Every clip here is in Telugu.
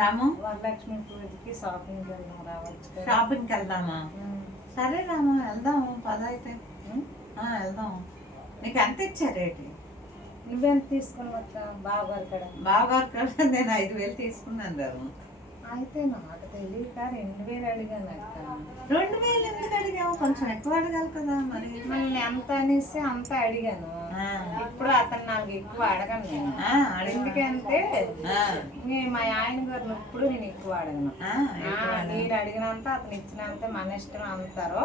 రాము వరలక్ష్మి పూజకి షాపింగ్కి వెళ్దాం రావచ్చు. షాపింగ్కి వెళ్దామా? సరే రాము వెళ్దాం పద అయితే. వెళ్దాం. నీకు ఎంత ఇచ్చారు రేటు? నువ్వెంత తీసుకుని వచ్చా? బావగారు కదా. బావగారు కదా నేను 5,000 తీసుకున్నాను రాము. అయితే నాకు తెలియక 2,000 అడిగాను అక్క. 2,000 ఎందుకు అడిగావు? కొంచెం ఎక్కువ అడగాలి కదా. మరి మళ్ళీ ఎంత అనేసి అంత అడిగాను. ఇప్పుడు అతను నాకు ఎక్కువ అడగను నేను. ఎందుకంటే మా ఆయన గారు ఇప్పుడు నేను ఎక్కువ అడగను. నేను అడిగినంత అతను ఇచ్చినంత మన ఇష్టం అంటారు.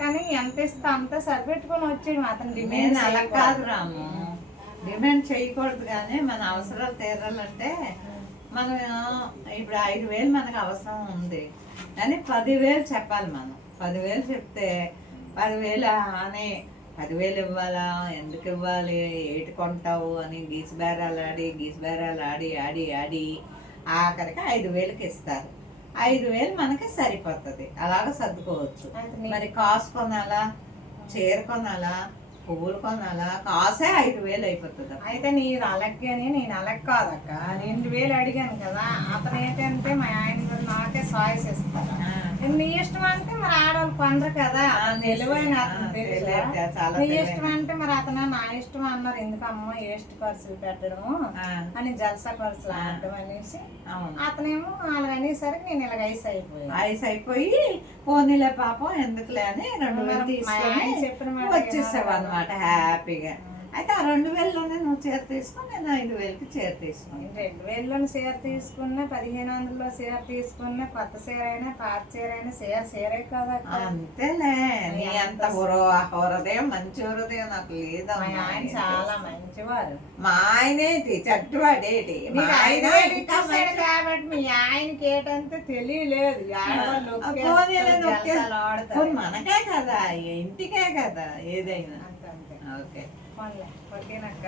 కానీ ఎంత ఇస్తా అంత సరిపెట్టుకొని వచ్చాడు. అతను డిమాండ్ అలా కాదు రాము, డిమాండ్ చేయకూడదు. కానీ మన అవసరాలు తీరాలంటే మనం ఇప్పుడు 5,000 మనకు అవసరం ఉంది కానీ 10,000 చెప్పాలి. మనం 10,000 చెప్తే 10,000 అని 10,000 ఇవ్వాలా, ఎందుకు ఇవ్వాలి, ఏటి కొంటావు అని గీసిబేరాలు ఆడి ఆఖరికి 5,000కి ఇస్తారు. 5,000 మనకి సరిపోతుంది. అలాగ సర్దుకోవచ్చు. మరి కాసు కొనాలా, చీర కొనాలా, పువ్వులు కొనాలా, కాసే 5,000 అయిపోతుంది. అయితే నీరు అలగ్గాని నేను అలగ్ కాదక్క. 2,000 అడిగాను కదా. అతను ఏంటంటే మా ఆయన గారు నాకే సాయిస్ ఇస్తారు. నీ ఇష్టం అంటే మరి ఆడవాళ్ళు కొనరు కదా. తెలివైన అతను తెలుసు. నీ ఇష్టం అంటే మరి అతను నా ఇష్టం అన్నారు. ఎందుకమ్మా వేస్ట్ ఖర్చులు పెట్టడము అని జల్సా ఖర్చులు ఆడటం అనేసి అతనేమో అలాగ అనేసరికి నేను ఇలాగ ఐస్ అయిపోయి పోనీలే పాపం ఎందుకులే అని 2,000 తీసుకొని చెప్పిన వచ్చేసావు అన్నమాట హ్యాపీగా. అయితే ఆ 2,000లోనే నువ్వు చీర తీసుకుని నేను 5,000కి చీర తీసుకుని 2,000లో చీర తీసుకున్నా 1,500లో చీర తీసుకున్నా కొత్త చీర అయినా పాత చీర అయినా చీరే కదా. అంతేలే. నీ అంత హృదయం మంచి హృదయం నాకు లేదా. మా ఆయన చాలా మంచివారు. మా ఆయనేటి చట్టువాడేటి కాబట్టి మీ ఆయనకి ఏంటంటే తెలియలేదు. మనకే కదా, ఇంటికే కదా ఏదైనా. అంతే. ఓకే ఓకేనక్క.